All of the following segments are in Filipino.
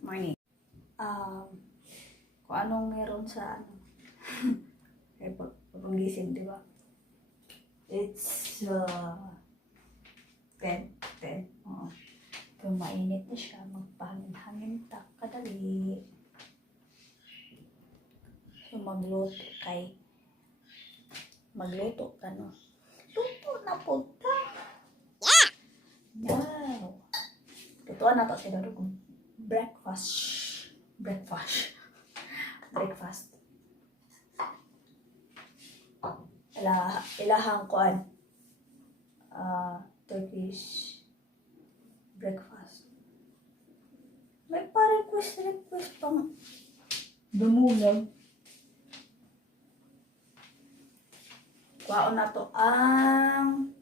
Morning. Kung anong meron sa ano. Kaya pag-gising, di ba? It's 10. Oo. Kung mainit na siya, magpahangin-hangin ta kadali. So magluto ka, no? Luto na po ta. Wow. Lutuan na to si Daro kung breakfast. Ilahang kuan. Turkish breakfast. May pa-request pang dumulag. Kuhaon na to ang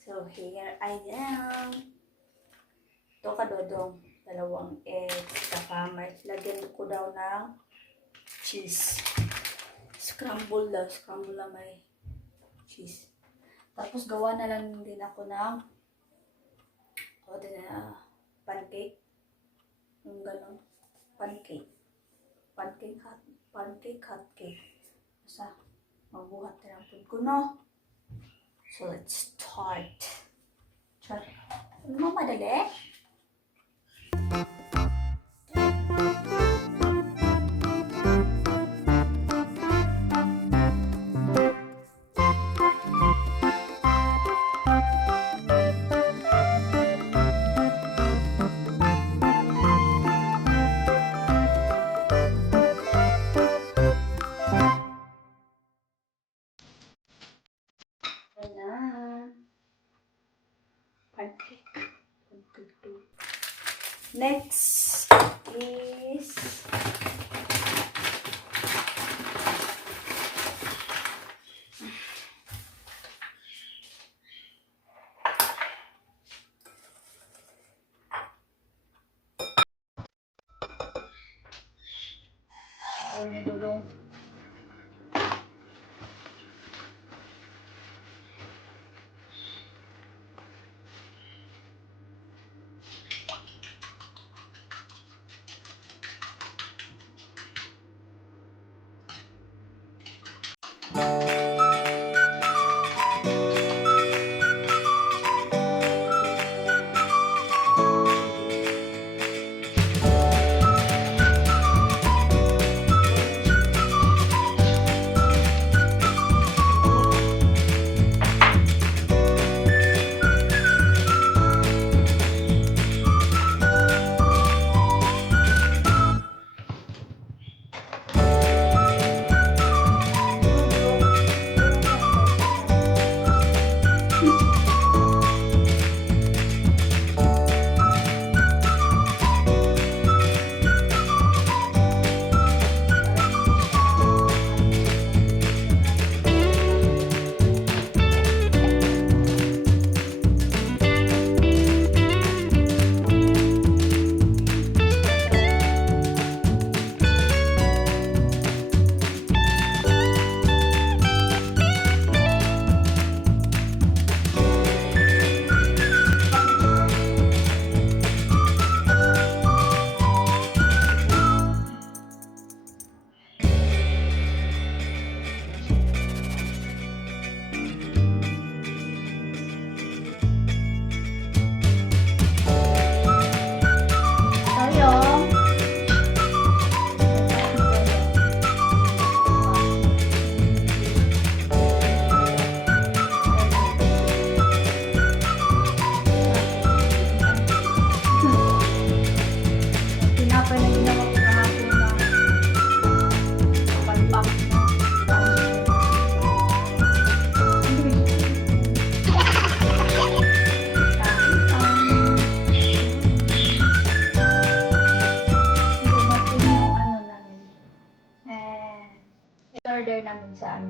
so here I am. Ito kadodong 2 eggs saka lagyan ko daw ng cheese. Scramble na may cheese. Tapos gawa na lang din ako ng pancake. Yung gano'n. Pancake hot cake. Basta magbuhat na lang po ko, no? So let's start. Ano madali? Next is dulong. Order namin sa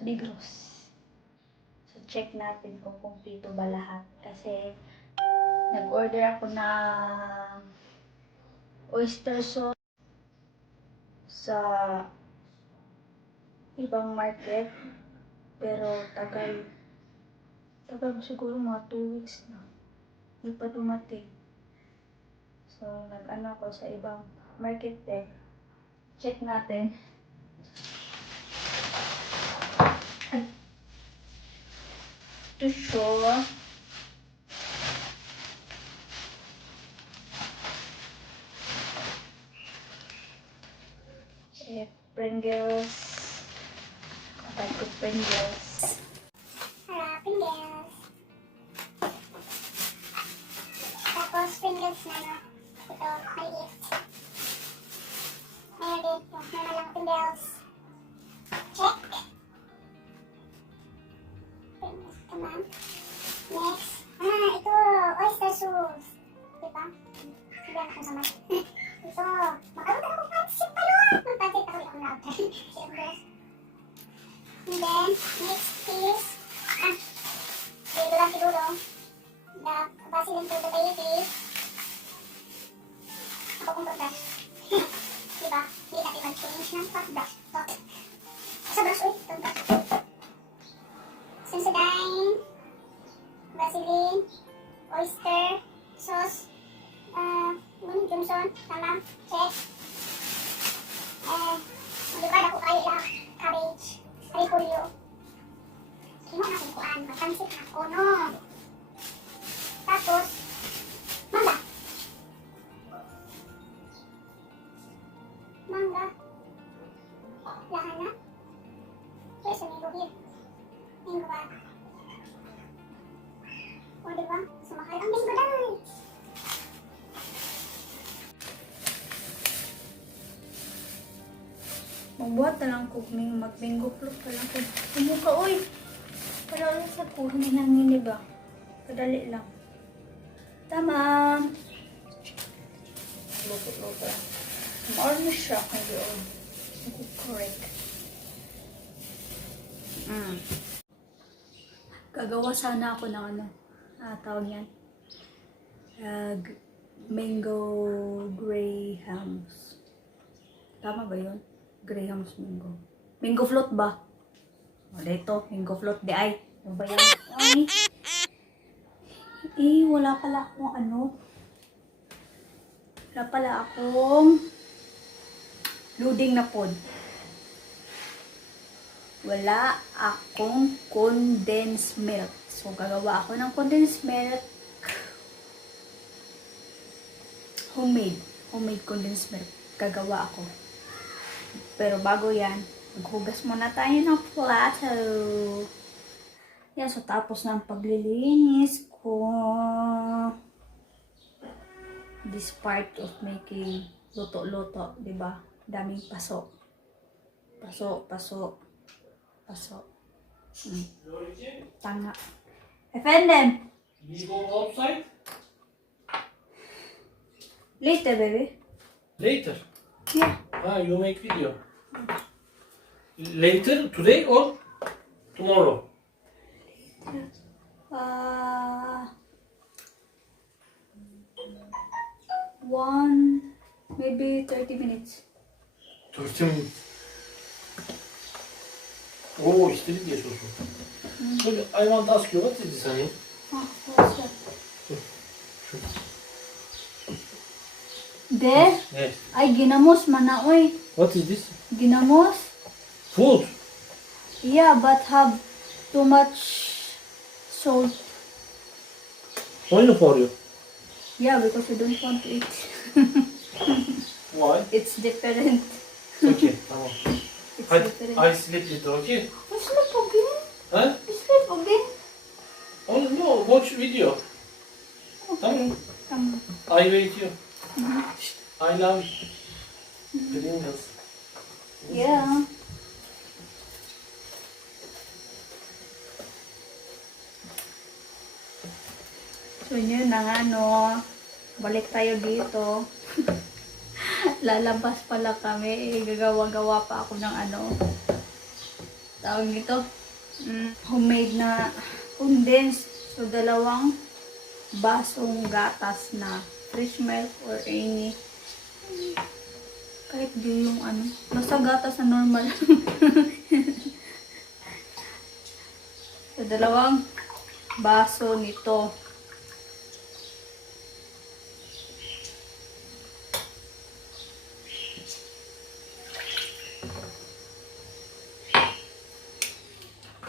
Migros. So check natin kung kumpleto ba lahat kasi nag-order ako ng oyster sauce, sa ibang market. Pero tagal siguro mga 2 weeks na. Hindi pa dumating. So, nag-ano ako sa ibang market eh. Check natin. To sure. Pringles. Contact with Pringles. Pringles. Tapos Pringles na no. Ito, maliit. Ayan din, yung normal lang Pringles. Check. Pringles, tamam. Next. Ito, oyster sauce. Diba? Hindi ako sama. Ito, makaroon ako pansip kayo. Magpansip ako yung na-order. Siyempre. And then, next is, ito lang siguro, the basil and probability. Ako kung brush. Diba? Hindi natin mag-change ng brush. Okay. Sa brush ulit, itong brush. Sensodyne, Vaseline, oyster, sauce, Johnson, tama, check. Mag-ibad ako kayo lang, cabbage, repolyo. Sino na kung kuhaan, matansit ako, no? Tapos, mangga. Mangga. Lahan na. Where's the mango here? Mango ba? O, diba? Sumakay ang mango dahil. Magbuhat na lang ko, mag-mango float pa lang ko. Tumuka, oy! Para ulit sa kuhin ng hangin, diba? Kadali lang. Tama! Luto-luto. Maor na siya kung doon. Correct. Gagawa sana ako ng ano, tawag yan. Mango Grahams. Tama ba yun? Graham's mango. Mango float ba? O, dito. Mango float di ay. Ano ba yan? Ay. Wala pala akong ano. Wala pala akong loading na pod. Wala akong condensed milk. So, gagawa ako ng condensed milk. Homemade condensed milk. Gagawa ako. Pero bago yan, maghugas muna tayo ng plato. Yan, so tapos ng paglilinis ko. This part of making luto-luto, diba? Daming paso. Paso. Tanga. Efendim. You go outside? Later, baby. Later. Yeah. You make video. Later, today or tomorrow? Maybe 30 minutes. 30 minutes. Oh, istedi diye sosu. Look, I want to ask you, what is this, honey? What's that? There? Yes. Ay, ginamos man na, oy. What is this? Ginamos? Food. Yeah, but have too much salt. Only for you. Yeah, because you don't want to eat. Why? It's different. Okay, tamam. It's Hadi, different. I sleep later, okay? You sleep again? Huh? You sleep again? Oh, no, watch video. Okay. I wait you. I love Pringles. Yeah. So yun na nga no. Balik tayo dito. Lalabas pala kami. Gagawa-gawa pa ako ng ano. Tawag nito. Homemade na condensed. So 2 basong gatas na fresh milk or any Kahit di yung ano, basta gatas na normal. So, 2 baso nito.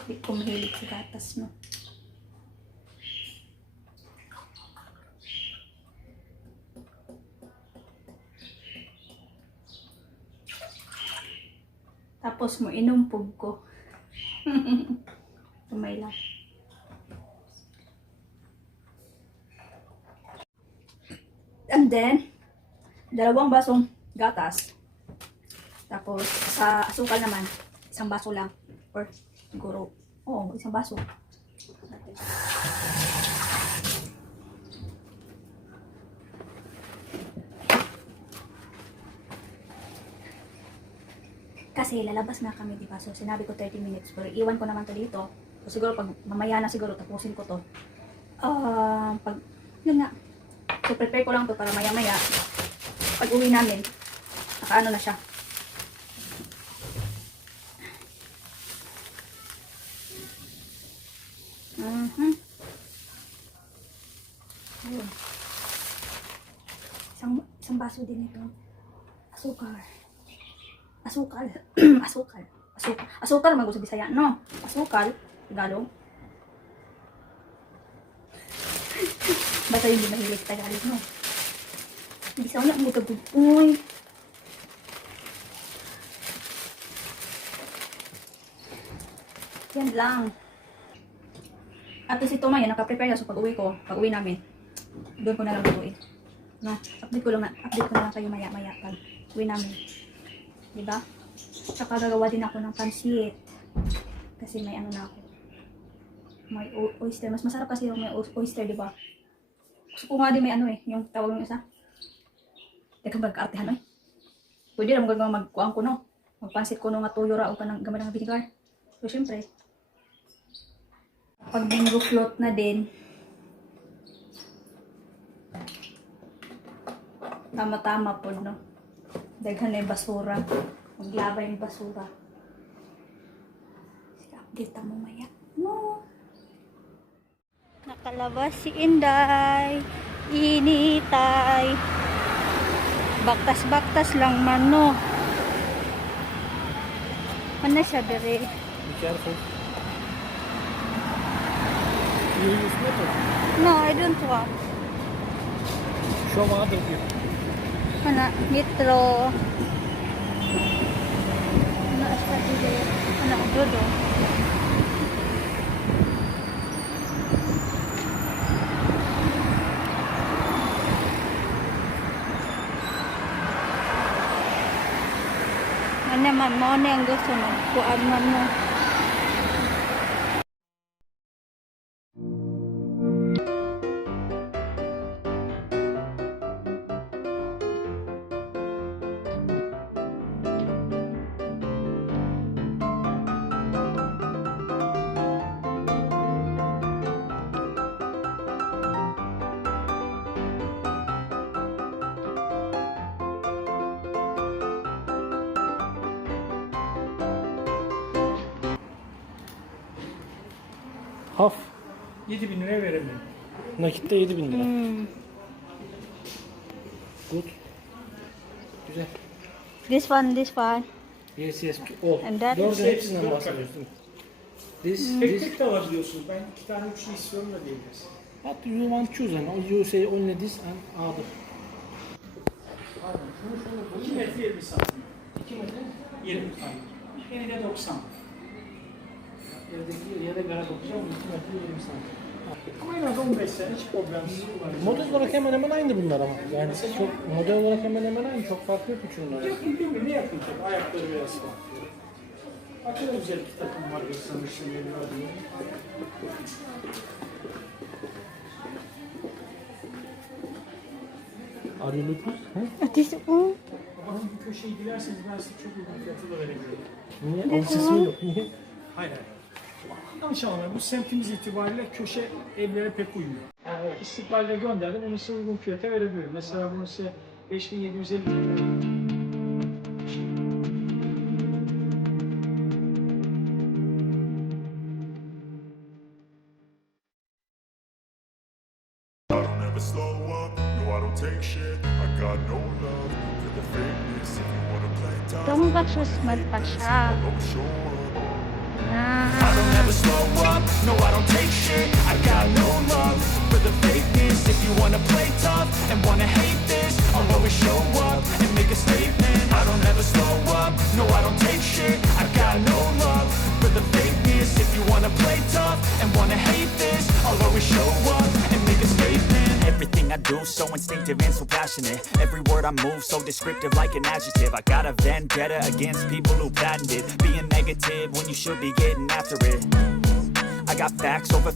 Hindi ko mahilig sa gatas, no? Tapos mo inumpog ko. Tumay lang. And then, 2 basong gatas. Tapos, sa asukal naman, 1 baso lang. Or, siguro, oo, 1 baso. Kasi lalabas na kami, diba? So, sinabi ko 30 minutes. Pero iwan ko naman to dito. So, siguro pag mamaya na siguro, tapusin ko to. Yun nga. So, prepare ko lang to para maya-maya. Pag uwi namin, nakaano na siya. Ayun. Isang baso din ito. Asukal. Asukal. Asukal. Asukal man gusto Bisaya, no? Asukal. Tagalog. Basta hindi mahilig sa Tagalog, no? Hindi sa una, mga kabuboy. Yan lang. At least ito man yan, nakaprepare na. So pag uwi ko, pag uwi namin, doon ko na lang uwi. No? Update ko na lang kayo maya-maya pag uwi namin. Diba? Tsaka gagawa din ako ng pansit. Kasi may ano na ako. May oyster. Mas masarap kasi yung may oyster, diba? Gusto ko nga din may ano eh. Yung tawag ng isa. Teka magkaartihan eh. Pwede lang magkuhaan ko no. Magpansit ko no nga tuyo ra o ka ng gamay ng vinegar. So syempre. Pag bingo float na din. Tama-tama po no. Daghan na yung basura. Maglaba yung basura. Update mo maya. No. Nakalabas si Inday. Initay. Baktas-baktas lang man no. Ano siya dire? Be careful. You use metal. No, I don't want. Show me other people. Ano? Nitro. Ano siya dire? Ano? Dodo. Ano man mo na ang gusto mo? Kuan man mo. Half. 7.000 liraya verebilirim. Nakitte 7.000 lira. Good. Güzel. This one. Yes, yes. O. And that Dördü is- hepsinden bahsediyorsun. This, Tek this. tek de alabiliyorsunuz. Ben 2 tane üçlü istiyorum da diyebiliriz. What do you want to choose? And you say only this and other. Pardon. 2 metre 20 santim. 2 metre. 20 santim. Eni de 90. Evdeki yere göre bakacağım. 2 metre 20 santim. Ama en az 15 sene hiç problemsiz kullanılıyor. Model olarak hemen hemen aynı bunlar ama. Yani çok model olarak hemen hemen aynı. Çok farkı yok üçünün. Yakın ne yakın tabii. Ayakları biraz farklı. Akıllı güzel 2 takım var göstermiştim benim adımı. Are you looking? This one. Ama bu köşeyi dilerseniz ben size çok uygun fiyatı da verebilirim. Niye? O sesmi yok. Niye? Hayır hayır. Yanlış anlamayın. Bu semtimiz itibariyle köşe evlere pek uymuyor. İstikbal'de gönderdim. Onu size uygun fiyata verebilirim. Mesela bunu size 5.750 lira. I don't take shit. I got no love for the fakeness. If you wanna play tough, Itong basusman pa siya. I'll show up. I don't ever slow up, no I don't take shit. I got no love for the fakeness. If you wanna play tough and wanna hate this, I'll always show up and make a statement. I don't ever slow up, no I don't take shit. I got no love for the fakeness. If you wanna play tough and wanna hate this, I'll always show up and make a statement. Everything I do so instinctive and so passionate. Every word I move so descriptive like an adjective. I got a vendetta against people who patented being negative when you should be getting after it. I got facts over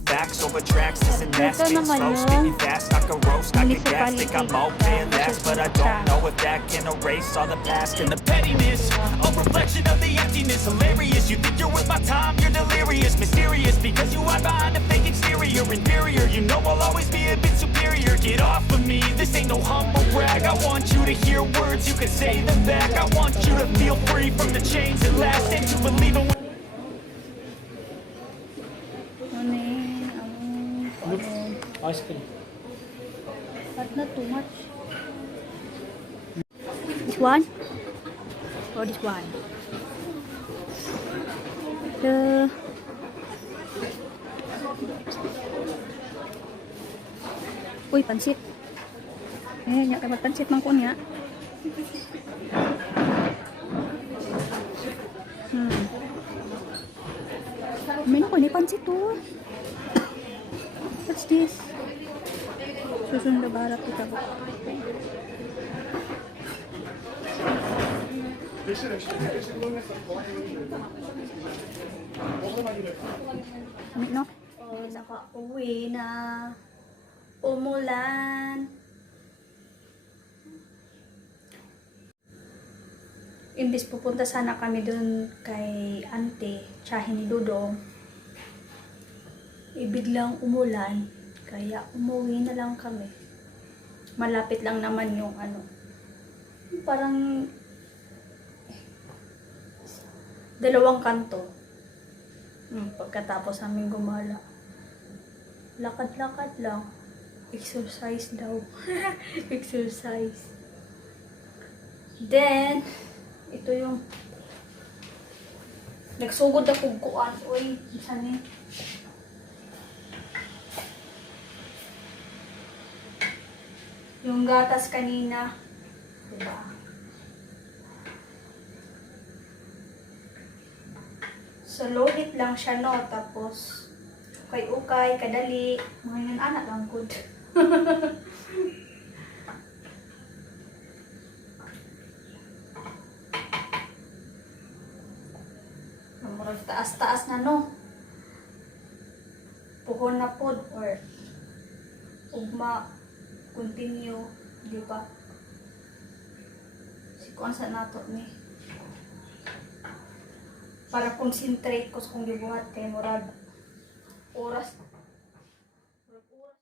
tracks. This and that, Ito spit naman slow, yun. spitting fast. I can roast, I can gas, think I'm okay and last, but I don't know if that can erase all the past and the pettiness. A reflection of the emptiness, hilarious. You think you're worth my time, you're delirious, mysterious because you hide behind a fake exterior, inferior. You know I'll always be a bit superior. Get off of me, this ain't no humble brag. I want you to hear words, you can say them back. I want you to feel free from the chains that last and to believe in. Ano eh, Look, ice cream. but not too much. This one? Or this one? The uy, pansit. Eh, nya kay pansit man ko niya. Meron ko ni pansit to. What's this? Susunod na barap kita ba? Amit no? Oh, naka-uwi na. Umulan. Imbis pupunta sana kami dun kay ante, tsahin ni Dudong. Biglang umulan. Kaya umuwi na lang kami. Malapit lang naman yung ano. Parang 2 kanto. Pagkatapos namin gumala. Lakad-lakad lang. Exercise daw. Exercise. Then, ito yung nagsugod ako kuan. Uy, saan eh? Yung gatas kanina. Diba? So, loaded lang siya, no? Tapos, ukay-ukay, kadali. Mga yun, anak lang good. Murag taas-taas na, no? Puhon na pod or ugma continue, di ba? Sikuan sa nato ni para concentrate ko sa kung gibuhat kay murag oras